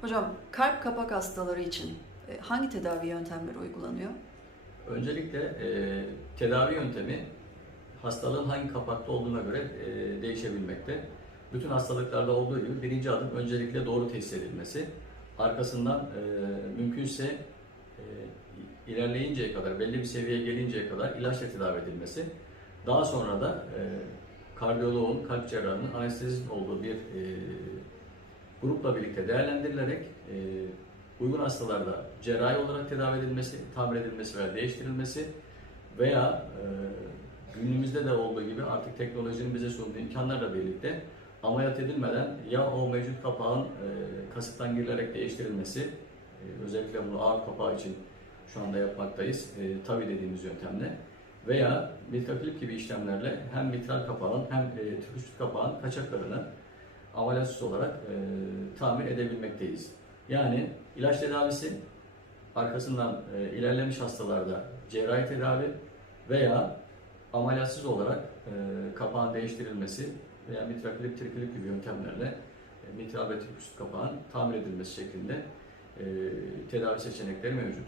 Hocam kalp kapak hastaları için e, hangi tedavi yöntemleri uygulanıyor? Öncelikle e, tedavi yöntemi hastalığın hangi kapakta olduğuna göre e, değişebilmekte. Bütün hastalıklarda olduğu gibi birinci adım öncelikle doğru teşhis edilmesi. Arkasından e, mümkünse e, ilerleyinceye kadar, belli bir seviyeye gelinceye kadar ilaçla tedavi edilmesi. Daha sonra da e, kardiyoloğun, kalp cerrahının, anestezist olduğu bir e, grupla birlikte değerlendirilerek e, uygun hastalarda cerrahi olarak tedavi edilmesi, tamir edilmesi veya değiştirilmesi veya e, günümüzde de olduğu gibi artık teknolojinin bize sunduğu imkanlarla birlikte ameliyat edilmeden ya o mevcut kapağın e, kasıttan girilerek değiştirilmesi, e, özellikle bunu ağır kapağı için şu anda yapmaktayız, e, tabi dediğimiz yöntemle veya mitraklip gibi işlemlerle hem mitral kapağın hem e, tüpüstü kapağın kaçaklarını ameliyatsız olarak e, tamir edebilmekteyiz. Yani ilaç tedavisi, arkasından e, ilerlemiş hastalarda cerrahi tedavi veya ameliyatsız olarak e, kapağın değiştirilmesi veya mitraklip, triklip gibi yöntemlerle e, mitral ve kapağın tamir edilmesi şeklinde e, tedavi seçenekleri mevcut.